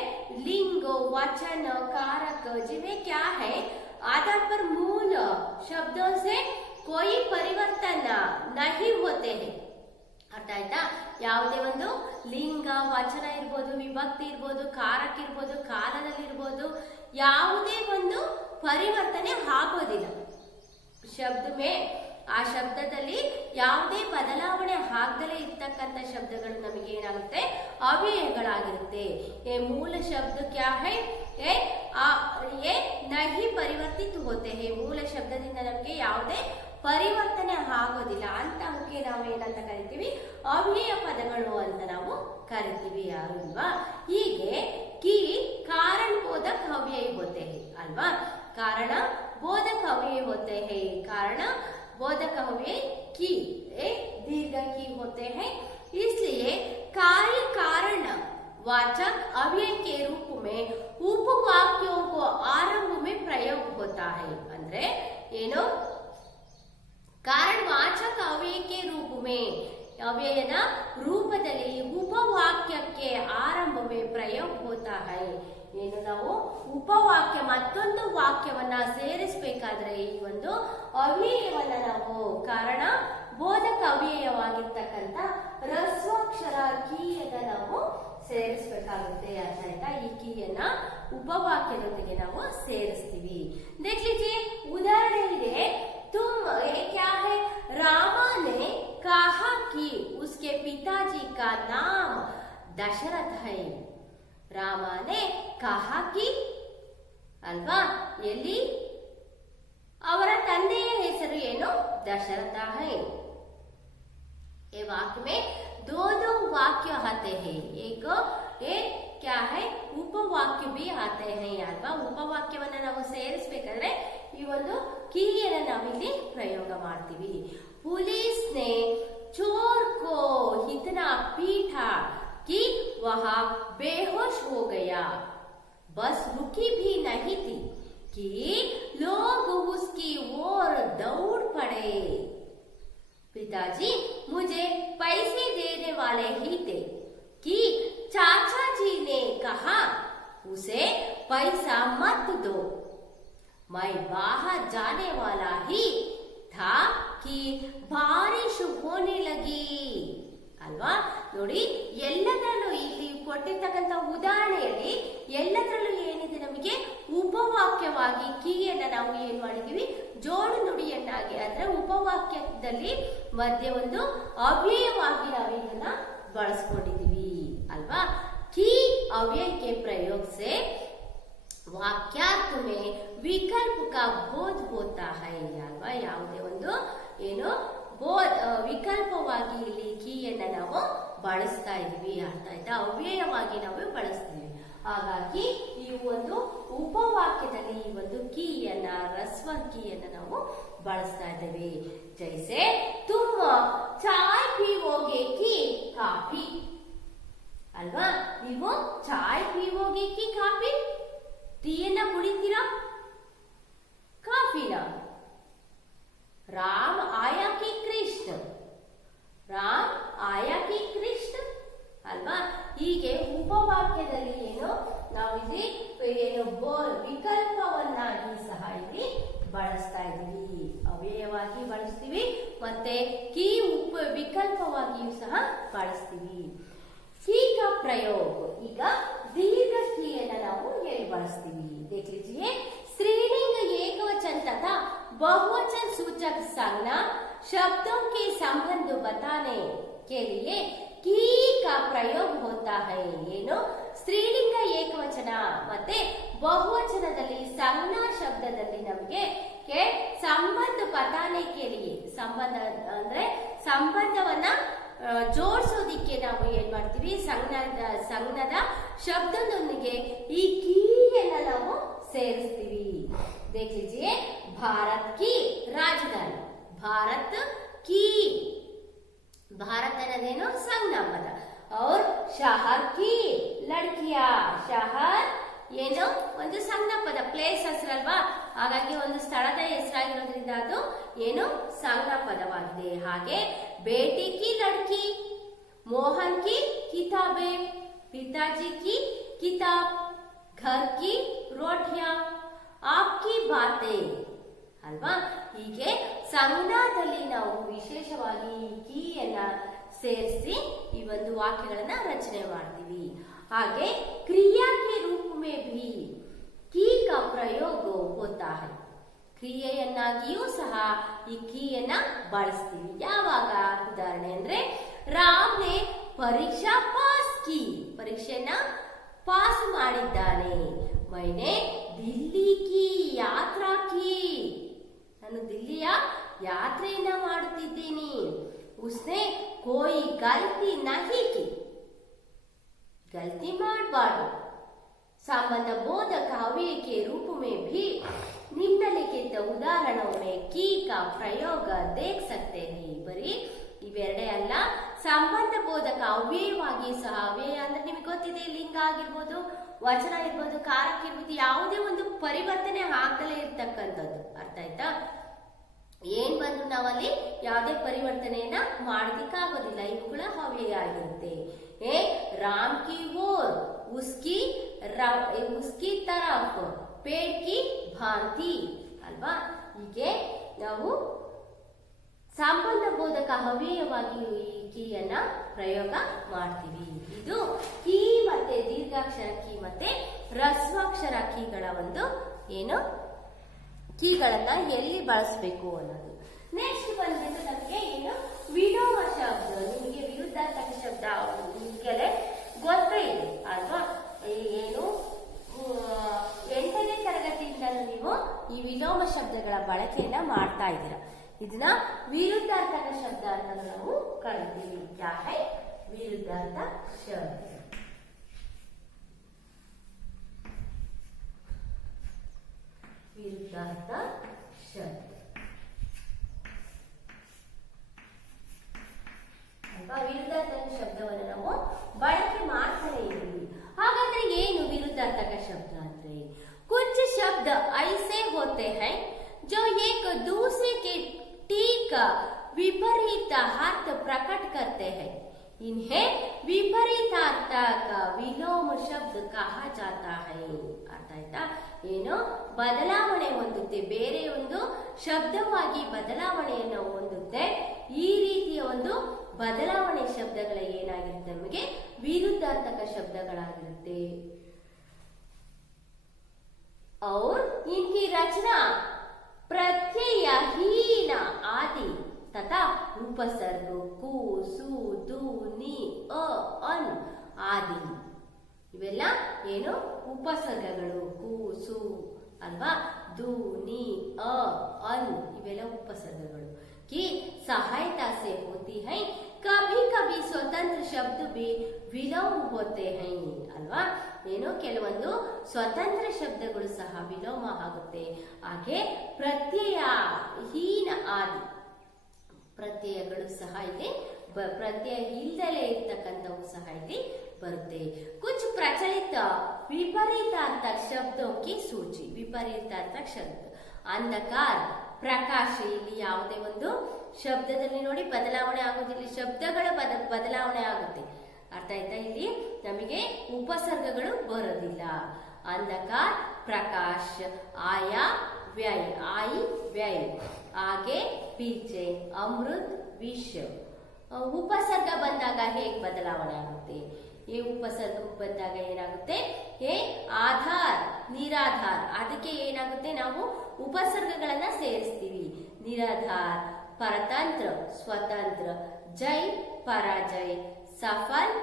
लिंग, वचन, कारक जिनमें क्या है, आधार पर मूल शब्दों से कोई परिवर्तन नहीं होते हैं. ಅರ್ಥ ಆಯ್ತಾ? ಯಾವುದೇ ಒಂದು ಲಿಂಗ, ವಚನ ಇರ್ಬೋದು, ವಿಭಕ್ತಿ ಇರ್ಬೋದು, ಕಾರಕ ಇರ್ಬೋದು, ಕಾಲದಲ್ಲಿ ಇರ್ಬೋದು, ಯಾವುದೇ ಒಂದು ಪರಿವರ್ತನೆ ಆಗೋದಿಲ್ಲ. ಶಬ್ದ ಮೇ ಆ ಶಬ್ದದಲ್ಲಿ ಯಾವುದೇ ಬದಲಾವಣೆ ಆಗದಲೇ ಇರ್ತಕ್ಕಂಥ ಶಬ್ದಗಳು ನಮಗೆ ಏನಾಗುತ್ತೆ, ಅವ್ಯಯಗಳಾಗಿರುತ್ತೆ. ये मूल शब्द क्या है? ये नहीं ಪರಿವರ್ತಿತ होते हैं. ಮೂಲ ಶಬ್ದದಿಂದ ನಮಗೆ ಯಾವುದೇ ಪರಿವರ್ತನೆ ಆಗೋದಿಲ್ಲ. ಅಂತಹಕ್ಕೆ ನಾವು ಏನಂತ ಕರಿತೀವಿ, ಅವ್ಯಯ ಪದಗಳು ಅಂತ ನಾವು ಕರಿತೀವಿ ಅಲ್ವಾ. ಹೀಗೆ ಕಿ ಕಾರಣ ಬೋಧಕ ಅವ್ಯಯ होते हैं ಅಲ್ವಾ. ಕಾರಣ ಬೋಧಕ ಅವ್ಯಯ होते हैं. ಕಾರಣ बोधक अव्यय की दीर्घ की होते हैं. इसलिए कार्य कारण वाचक अव्यय के रूप में उपवाक्यों को आरंभ में प्रयोग होता है. ಅಂದ್ರೆ ಏನು, ಕಾರಣವಾಚಕ ಅವ್ಯಯಕ್ಕೆ ರೂಪ में ಅವ್ಯಯನ ರೂಪದಲ್ಲಿ ಉಪವಾಕ್ಯಕ್ಕೆ ಆರಂಭವೇ ಪ್ರಯೋಗ ಹೋತಾ है. ಏನು, ನಾವು ಉಪವಾಕ್ಯ ಮತ್ತೊಂದು ವಾಕ್ಯವನ್ನ ಸೇರಿಸಬೇಕಾದ್ರೆ ಈ ಒಂದು ಅವ್ಯಯವನ್ನ ನಾವು ಕಾರಣ ಬೋಧಕ ಅವ್ಯಯವಾಗಿರ್ತಕ್ಕಂಥ ह्रस्वाक्षर ಕೀಯನ್ನ ನಾವು ಸೇರಿಸಬೇಕಾಗುತ್ತೆ. ಅರ್ಥ ಆಯ್ತಾ? ಈ ಕೀಯನ್ನ ಉಪವಾಕ್ಯದೊಂದಿಗೆ ನಾವು ಸೇರಿಸ್ತೀವಿ. देख लीजिए, उदाहरण ಇದೆ. तुम क्या है, रामा ने कहा कि उसके पिताजी का नाम दशरथ है. ರಾಮನೇ ಕಹಾ ಕಿ ಅಲ್ವಾ, ಎಲ್ಲಿ ಅವರ ತಂದೆಯ ಹೆಸರು ಏನು, ದಶರಥ है. ये वाक्य में दो वाक्य आते हैं. एक क्या है, उपवाक्य भी आते हैं ಅಲ್ವಾ. ಉಪವಾಕ್ಯವನ್ನ ನಾವು ಸೇರಿಸಬೇಕಾದ್ರೆ ಈ ಒಂದು ಕೀಯನ್ನು ನಾವಿಲ್ಲಿ ಪ್ರಯೋಗ ಮಾಡ್ತೀವಿ. पुलिस ने चोर को इतना पीटा कि वह बेहोश हो गया. बस रुकी भी नहीं थी कि लोग उसकी ओर दौड़ पड़े. पिताजी मुझे पैसे देने वाले ही थे कि चाचा जी ने कहा उसे पैसा मत दो. मैं बाहर जाने वाला ही था कि बारिश होने लगी. ಅಲ್ವಾ ನೋಡಿ, ಎಲ್ಲದರಲ್ಲೂ ಇಲ್ಲಿ ಕೊಟ್ಟಿರ್ತಕ್ಕಂಥ ಉದಾಹರಣೆಯಲ್ಲಿ ಎಲ್ಲದರಲ್ಲೂ ಏನಿದೆ, ನಮಗೆ ಉಪವಾಕ್ಯವಾಗಿ ಕೀಯನ್ನ ನಾವು ಏನ್ ಮಾಡಿದೀವಿ, ಜೋಡು ನುಡಿಯನ್ನಾಗಿ, ಅಂದ್ರೆ ಉಪವಾಕ್ಯದಲ್ಲಿ ಮಧ್ಯೆ ಒಂದು ಅವ್ಯಯವಾಗಿ ನಾವು ಇದನ್ನ ಬಳಸ್ಕೊಂಡಿದೀವಿ ಅಲ್ವಾ. ಕೀ ಅವ್ಯಯ के प्रयोग से वाक्यार्थ में विकल्प का बोध होता है ಅಲ್ವಾ. ಯಾವುದೇ ಒಂದು ಏನು ವಿಕಲ್ಪವಾಗಿ ಇಲ್ಲಿ ಕೀಯನ್ನ ನಾವು ಬಳಸ್ತಾ ಇದೀವಿ. ಅರ್ಥ ಆಯ್ತಾ? ಅವ್ಯಯವಾಗಿ ನಾವು ಬಳಸ್ತೀವಿ. ಹಾಗಾಗಿ ಈ ಒಂದು ಉಪವಾಕ್ಯದಲ್ಲಿ ಈ ಒಂದು ಕೀಯನ್ನ, ರಸ್ವ ಕೀಯನ್ನ ನಾವು ಬಳಸ್ತಾ ಇದ್ದೇವೆ. ಜೈಸೆ ತುಮ್ ಚಾಯ್ ಪೀವೋಗೆ ಕಿ ಕಾಫಿ ಅಲ್ವಾ. ನೀವು ಚಾಯ್ ಪೀವೋಗೆ ಕಿ ಕಾಫಿ, ಟೀಯನ್ನ ರಾಮ್ ಆಯಾ ಕಿ ಕೃಷ್ಣ, ರಾಮ್ ಆಯಾ ಕಿ ಕೃಷ್ಣ ಅಲ್ವಾ. ಹೀಗೆ ಉಪವಾಕ್ಯದಲ್ಲಿ ಏನು ನಾವಿಲ್ಲಿ ಏನು ವಿಕಲ್ಪವನ್ನಾಗಿ ಸಹ ಇಲ್ಲಿ ಬಳಸ್ತಾ ಇದೀವಿ, ಅವ್ಯಯವಾಗಿ ಬಳಸ್ತೀವಿ ಮತ್ತೆ ಕೀ ವಿಕಲ್ಪವಾಗಿಯೂ ಸಹ ಬಳಸ್ತೀವಿ. ಕೀ का प्रयोग ಈಗ दीर्घ ಕೀಯನ್ನು ನಾವು ಎಲ್ಲಿ ಬಳಸ್ತೀವಿ देख लीजिए. स्त्रीलिंग एकवचन तथा बहुवचन सूचक संज्ञा शब्दों के संबंध बताने के लिए की का प्रयोग होता है. ಏನು ಸ್ತ್ರೀಲಿಂಗ ಏಕವಚನ ಮತ್ತೆ ಬಹುವಚನದಲ್ಲಿ ಸಂಜ್ಞಾ ಶಬ್ದದಲ್ಲಿ ನಮಗೆ ಸಂಬಂಧ ಪತಾನೆ ಕೇಳಿಯೇ, ಸಂಬಂಧ ಅಂದ್ರೆ ಸಂಬಂಧವನ್ನ ಜೋಡಿಸೋದಿಕ್ಕೆ ನಾವು ಏನ್ ಮಾಡ್ತೀವಿ, ಸಂಜ್ಞದ ಶಬ್ದದೊಂದಿಗೆ ಈ ಕೀಯನ್ನ ನಾವು ಸೇರಿಸ್ತೀವಿ. देख लीजिए. भारत की राजधानी, ಭಾರತ್ ಕೀ, ಭಾರತ ಅನ್ನೋದೇನು ಸಂಜ್ಞಾ ಪದ. और शहर की लड़कियां, ಶಹರ್ ಏನು ಒಂದು ಸಂಜ್ಞಾ ಪದ, ಪ್ಲೇಸ್ ಹೆಸರಲ್ವಾ, ಹಾಗಾಗಿ ಒಂದು ಸ್ಥಳದ ಹೆಸರಾಗಿರೋದ್ರಿಂದ ಅದು ಏನು ಸಂಜ್ಞಾ ಪದವಾಗಿದೆ. ಹಾಗೆ ಬೇಟಿ ಕಿ ಲಡ್ಕಿ, ಮೋಹನ್ ಕಿ ಕಿತಾಬೆ, ಪಿತಾಜಿ ಕಿ ಕಿತಾಬ್, ಘರ್ ಕಿ ರೋಟಿಯಾ, ಆಪ್ಕಿ ಬಾತೆ ಅಲ್ವಾ. ಹೀಗೆ ಸಂಜ್ಞಾದಲ್ಲಿ ನಾವು ವಿಶೇಷವಾಗಿ ಕೀಯನ್ನ ಸೇರಿಸಿ ಈ ಒಂದು ವಾಕ್ಯಗಳನ್ನ ರಚನೆ ಮಾಡ್ತೀವಿ. ಹಾಗೆ ಕ್ರಿಯಾ के रूप में भी की का प्रयोग होता है. ಕ್ರಿಯೆಯನ್ನಾಗಿಯೂ ಸಹ ಈ ಕೀಯನ್ನ ಬಳಸ್ತೀವಿ. ಯಾವಾಗ? ಉದಾಹರಣೆ ಅಂದ್ರೆ ರಾಮ್ ನೆ ಪರೀಕ್ಷಾ ಪಾಸ್ ಕಿ, ಪರೀಕ್ಷೆಯನ್ನ ಪಾಸ್ ಮಾಡಿದ್ದಾನೆ. ಮೈನೆ ದಿಲ್ಲಿ ಕಿ ಯಾತ್ರಾ ಕಿ, ನಾನು ದಿಲ್ಲಿಯ ಯಾತ್ರೆಯನ್ನ ಮಾಡುತ್ತಿದ್ದೀನಿ. उसने कोई गलती नहीं की, गलती ಮಾಡಬಾರ್ದು. संबंध बोधक अव्यय के रूप में भी निम्नलिखित उदाहरणों में की का प्रयोग देख सकते हैं. ಬರೀ ಇವೆರಡೇ ಅಲ್ಲ, ಸಂಬಂಧ ಬೋಧಕ ಅವ್ಯಯವಾಗಿ ಸಹ, ಅವ್ಯಯ ಅಂದ್ರೆ ನಿಮಗೆ ಗೊತ್ತಿದೆ, ಲಿಂಗ ಆಗಿರ್ಬೋದು, ವಚನ ಇರ್ಬೋದು, ಕಾರಕ ಇರ್ಬೋದು, ಯಾವುದೇ ಒಂದು ಪರಿವರ್ತನೆ ಆಗಲೇ ಇರ್ತಕ್ಕಂಥದ್ದು. ಅರ್ಥ ಆಯ್ತಾ? ಏನ್ ಬಂದು ನಾವಲ್ಲಿ ಯಾವುದೇ ಪರಿವರ್ತನೆಯನ್ನ ಮಾಡೋದಿಕ್ಕಾಗೋದಿಲ್ಲ, ಇವುಗಳ ಅವ್ಯಯ ಆಗಿರುತ್ತೆ. ರಾಮ್ ಕಿ ಓರ್, ಉಸ್ಕಿ ತರಫ್, ಪೇಡ್ ಕಿ ಭಾಂತಿ ಅಲ್ವಾ. ಹೀಗೆ ನಾವು ಸಂಬಂಧ ಬೋಧಕ ಅವ್ಯಯವಾಗಿ ಈ ಕೀಯನ್ನ ಪ್ರಯೋಗ ಮಾಡ್ತೀವಿ. ಇದು ಕೀ ಮತ್ತೆ ದೀರ್ಘಾಕ್ಷರ ಕೀ ಮತ್ತೆ ಹ್ರಸ್ವಾಕ್ಷರ ಕೀಗಳ ಒಂದು ಏನು ಕೀಗಳನ್ನ ಎಲ್ಲಿ ಬಳಸಬೇಕು ಅನ್ನೋದು. ನೆಕ್ಸ್ಟ್ ಬಂದ್ಬಿಟ್ಟು ನಮಗೆ ಏನು ವಿಲೋಮ ಶಬ್ದ. ನಿಮಗೆ ವಿರುದ್ಧಾರ್ಥಕ ಶಬ್ದ ನಿಮಗೆಲ್ಲ ಗೊತ್ತೇ ಇದೆ ಅಲ್ವಾ. ಏನು 8ನೇ ತರಗತಿಯಿಂದ ನೀವು ಈ ವಿಲೋಮ ಶಬ್ದಗಳ ಬಳಕೆಯನ್ನ ಮಾಡ್ತಾ ಇದ್ದೀರಾ. ಇದನ್ನ ವಿರುದ್ಧಾರ್ಥಕ ಶಬ್ದ ಅಂತ ನಾವು ಕರಿತೀವಿ. ಯಾಕೆ ವಿರುದ್ಧಾರ್ಥ ಶಬ್ದ. ವಿರುದ್ಧಾರ್ಥ ಶಬ್ದ ಅಲ್ವಾ. ವಿರುದ್ಧಾರ್ಥಕ ಶಬ್ದವನ್ನು ನಾವು ಬಳಕೆ ಮಾಡ್ತಾನೆ ಇದ್ದೀವಿ. ಹಾಗಾದ್ರೆ ಏನು ವಿರುದ್ಧಾರ್ಥಕ ಶಬ್ದ ಅಂದ್ರೆ? कुछ शब्द ऐसे होते हैं जो एक दूसरे के ठीक विपरीत अर्थ प्रकट करते हैं. इन्हें विपरीतार्थक विलोम शब्द कहा जाता है. ಅರ್ಥ ಆಯ್ತಾ? ಏನು ಬದಲಾವಣೆ ಹೊಂದುತ್ತೆ, ಬೇರೆ ಒಂದು ಶಬ್ದವಾಗಿ ಬದಲಾವಣೆಯನ್ನು ಹೊಂದುತ್ತೆ. ಈ ರೀತಿಯ ಒಂದು ಬದಲಾವಣೆ ಶಬ್ದಗಳ ಏನಾಗಿರುತ್ತೆ, ನಮಗೆ ವಿರುದ್ಧಾರ್ಥಕ ಶಬ್ದಗಳಾಗಿರುತ್ತೆ. और इनकी रचना प्रत्ययहीन आदि तथा उपसर्ग कु सु दु नि अ अन आदि ಇವೆಲ್ಲ ಏನು ಉಪಸರ್ಗಗಳು. ಕು ಸು ಅಲ್ವಾ, ದು ನಿ ಅ ಅನ್ ಇವೆಲ್ಲ ಉಪಸರ್ಗಗಳು की सहायता से होती है. कभी कभी स्वतंत्र शब्द भी विलोम होते हैं ಅಲ್ವಾ. ಏನು ಕೆಲವೊಂದು ಸ್ವತಂತ್ರ ಶಬ್ದಗಳು ಸಹ ವಿಲೋಮ ಆಗುತ್ತೆ. ಹಾಗೆ ಪ್ರತ್ಯಯ ಹೀನ ಆದಿ ಪ್ರತ್ಯಯಗಳು ಸಹ ಇಲ್ಲಿ ಪ್ರತ್ಯಯ ಇಲ್ಲದಲೇ ಇರ್ತಕ್ಕಂಥವು ಸಹ ಇಲ್ಲಿ ಬರುತ್ತೆ. कुछ प्रचलित विपरीतार्थक शब्दों की सूची. विपरीतार्थक शब्द अंधकार, ಪ್ರಕಾಶ, ಇಲ್ಲಿ ಯಾವುದೇ ಒಂದು ಶಬ್ದದಲ್ಲಿ ನೋಡಿ ಬದಲಾವಣೆ ಆಗೋದಿಲ್ಲ, ಶಬ್ದಗಳ ಬದಲಾವಣೆ ಆಗುತ್ತೆ. ಅರ್ಥ ಆಯ್ತಾ? ಇಲ್ಲಿ ನಮಗೆ ಉಪಸರ್ಗಗಳು ಬರೋದಿಲ್ಲ. अंधकार प्रकाश, आया व्यय, आई व्यय, आगे पीछे, अमृत विष. ಉಪಸರ್ಗ ಬಂದಾಗ ಹೇಗೆ ಬದಲಾವಣೆ ಆಗುತ್ತೆ? ಈ ಉಪಸರ್ಗ ಬಂದಾಗ ಏನಾಗುತ್ತೆ? ಆಧಾರ್ ನಿರಾಧಾರ್, ಅದಕ್ಕೆ ಏನಾಗುತ್ತೆ? ನಾವು ಉಪಸರ್ಗಗಳನ್ನ ಸೇರಿಸ್ತೀವಿ. ನಿರಾಧಾರ್, ಪರತಂತ್ರ ಸ್ವತಂತ್ರ, ಜೈ ಪರಾಜಯ, ಸಫಲ್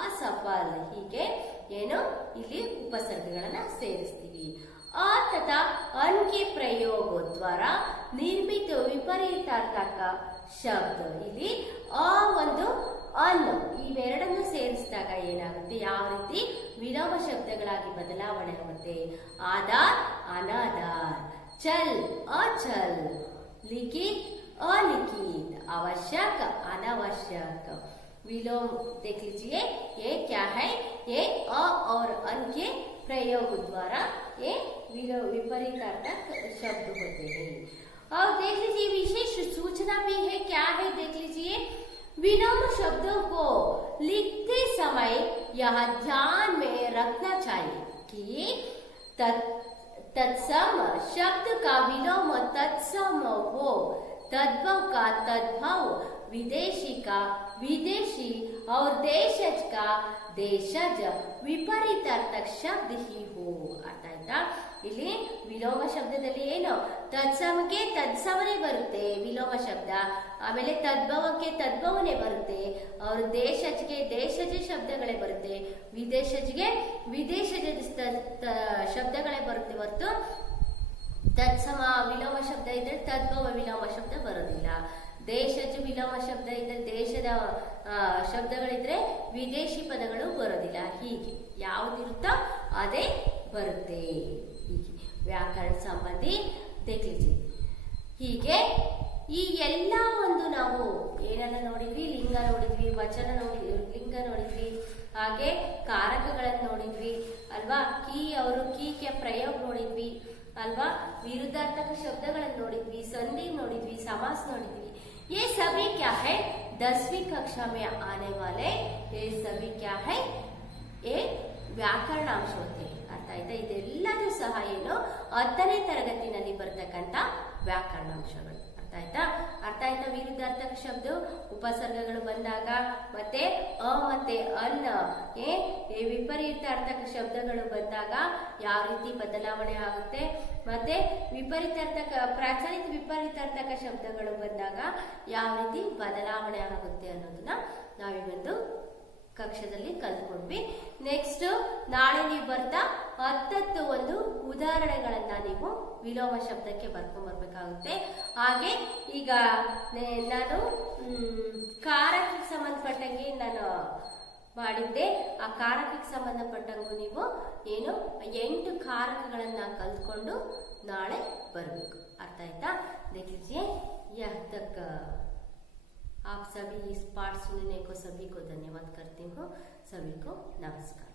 असफल, ಹೀಗೆ ಏನು ಇಲ್ಲಿ ಉಪಸರ್ಗಗಳನ್ನ ಸೇರಿಸ್ತೀವಿ. अ तथा अन के प्रयोग द्वारा निर्मित विपरीतार्थक ಶಬ್ದ. ಇಲ್ಲಿ ಅ ಒಂದು ಅನ್ ಇವೆರಡನ್ನು ಸೇರಿಸಿದಾಗ ಏನಾಗುತ್ತೆ? ಯಾವ ರೀತಿ ವಿಲೋಮ ಶಬ್ದಗಳಾಗಿ ಬದಲಾವಣೆ ಆಗುತ್ತೆ? ಆಧಾರ್ ಅನಾಧಾರ್, ಚಲ್ ಅಚಲ್, ಲಿಖಿತ್ अलिखित, आवश्यक अनावश्यक. विलोम देख लीजिए, ये क्या है? ये अ और अन के प्रयोग द्वारा ये विपरीतार्थक शब्द होते हैं. और देख लीजिए विशेष सूचना भी है. क्या है? देख लीजिए, विलोम शब्दों को लिखते समय यह ध्यान में रखना चाहिए कि तत्सम शब्द का विलोम तत्सम हो, तद्भव का तद्भव, विदेशी का विदेशी और देशज का देशज विपरीतार्थक शब्द ही हो. ಅರ್ಥ ಆಯ್ತಾ? ಇಲ್ಲಿ ವಿಲೋಮ ಶಬ್ದದಲ್ಲಿ ಏನು? ತತ್ಸಮಕ್ಕೆ ತತ್ಸಮನೇ ಬರುತ್ತೆ ವಿಲೋಮ ಶಬ್ದ, ಆಮೇಲೆ ತದ್ಭವಕ್ಕೆ ತದ್ಭವನೇ ಬರುತ್ತೆ, ಅವ್ರ ದೇಶಜ್ಗೆ ದೇಶಜ ಶಬ್ದಗಳೇ ಬರುತ್ತೆ, ವಿದೇಶಜ್ಗೆ ವಿದೇಶಜ ಶಬ್ದಗಳೇ ಬರುತ್ತೆ ಹೊರತು ತತ್ಸಮ ವಿಲೋಮ ಶಬ್ದ ಇದ್ರೆ ತದ್ಭವ ವಿಲೋಮ ಶಬ್ದ ಬರೋದಿಲ್ಲ. ದೇಶಜ ವಿಲೋಮ ಶಬ್ದ ಇದ್ರೆ ದೇಶದ ಶಬ್ದಗಳಿದ್ರೆ ವಿದೇಶಿ ಪದಗಳು ಬರೋದಿಲ್ಲ. ಹೀಗೆ ಯಾವುದಿರುತ್ತೋ ಅದೇ ಬರುತ್ತೆ. ಹೀಗೆ ವ್ಯಾಕರಣ ಸಂಬಂಧಿ ದೇಖಲಿಜಿ. ಹೀಗೆ ಈ ಎಲ್ಲ ಒಂದು ನಾವು ಏನೆಲ್ಲ ನೋಡಿದ್ವಿ? ಲಿಂಗ ನೋಡಿದ್ವಿ, ವಚನ ನೋಡಿದ್ವಿ, ಲಿಂಗ ನೋಡಿದ್ವಿ, ಹಾಗೆ ಕಾರಕಗಳನ್ನು ನೋಡಿದ್ವಿ ಅಲ್ವಾ? ಅವರು ಕೀಗೆ ಪ್ರಯೋಗ ನೋಡಿದ್ವಿ ಅಲ್ವಾ? ವಿರುದ್ಧಾರ್ಥಕ ಶಬ್ದಗಳನ್ನು ನೋಡಿದ್ವಿ, ಸಂಧಿ ನೋಡಿದ್ವಿ, समास ನೋಡಿದ್ವಿ. ये सभी क्या है? 10वीं कक्षा में आने वाले ये सभी क्या है? ये ವ್ಯಾಕರಣಾಂಶ होते हैं. ಅರ್ಥ ಆಯ್ತಾ? ಇದೆಲ್ಲದೂ ಸಹ ಏನು 10ನೇ ತರಗತಿನಲ್ಲಿ ಬರ್ತಕ್ಕಂಥ ವ್ಯಾಕರಣಾಂಶಗಳು. ಅರ್ಥ ಆಯ್ತಾ? ಅರ್ಥ ಆಯ್ತಾ? ವಿರುದ್ಧಾರ್ಥಕ ಶಬ್ದ ಉಪಸರ್ಗಗಳು ಬಂದಾಗ ಮತ್ತೆ ಅ ಮತ್ತೆ ಅನ್ ವಿಪರೀತಾರ್ಥಕ ಶಬ್ದಗಳು ಬಂದಾಗ ಯಾವ ರೀತಿ ಬದಲಾವಣೆ ಆಗುತ್ತೆ, ಮತ್ತೆ ವಿಪರೀತಾರ್ಥಕ ಪ್ರಚಲಿತ ವಿಪರೀತಾರ್ಥಕ ಶಬ್ದಗಳು ಬಂದಾಗ ಯಾವ ರೀತಿ ಬದಲಾವಣೆ ಆಗುತ್ತೆ ಅನ್ನೋದನ್ನ ನಾವಿವೊಂದು ಕಕ್ಷದಲ್ಲಿ ಕಲ್ತ್ಕೊಂಡ್ವಿ. ನೆಕ್ಸ್ಟ್ ನಾಳೆ ನೀವು ಬರ್ತಾ 10 ಒಂದು ಉದಾಹರಣೆಗಳನ್ನ ನೀವು ವಿಲೋಮ ಶಬ್ದಕ್ಕೆ ಬರ್ಕೊಂಡ್ ಬರ್ಬೇಕಾಗುತ್ತೆ. ಹಾಗೆ ಈಗ ನಾನು ಕಾರಕಕ್ಕೆ ಸಂಬಂಧಪಟ್ಟಂಗೆ ನಾನು ಮಾಡಿದ್ದೆ. ಆ ಕಾರಕಕ್ಕೆ ಸಂಬಂಧಪಟ್ಟಂಗೂ ನೀವು ಏನು 8 ಕಾರಕಗಳನ್ನ ಕಲ್ತ್ಕೊಂಡು ನಾಳೆ ಬರಬೇಕು. ಅರ್ಥ ಆಯ್ತಾ? देखिए यह तक आप सभी इस पाठ सुनने को सभी को धन्यवाद करती हूँ. सभी को नमस्कार.